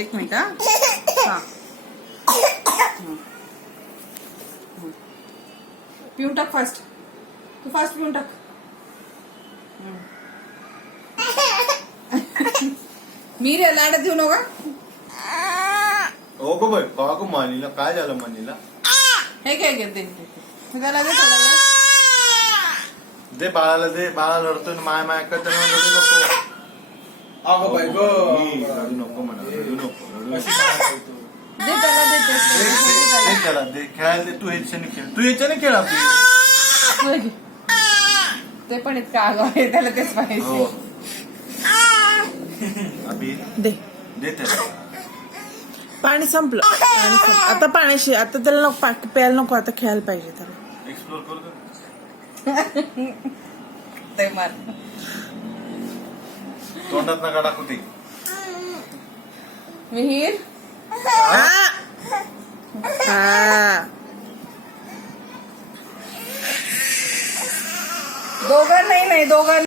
एक मिनिट हा. पिऊन टाक फास्ट. तू फास्ट पिऊन टाक. मी रे लाडत देऊ नका. हो गो बाई का मानीला काय झालं मानीला. हे काय घेते त्याला दे थोडा वेळ. दे बाळाला दे. बाळा रडतोय माय माय करतो रडू नको. अगं बाई ग रडू नको म्हणा. रडू नको रडू नको. दे त्याला दे त्याला दे खेळायला दे. तू ह्याच्याने खेळ. तू ह्याच्याने खेळ आपली. ते पण इतकं आगाव आहे त्याला तेच हो पाहिजे. अभि दे दे त्याला. पाणी संपलं. आता पाण्याशी आता त्याला नको प्यायला नको. आता खेळायला पाहिजे त्याला. एक्सप्लोर करू दे. ते मार. तोंडात नका टाकू ते. मिहीर दोघं नाही दोघं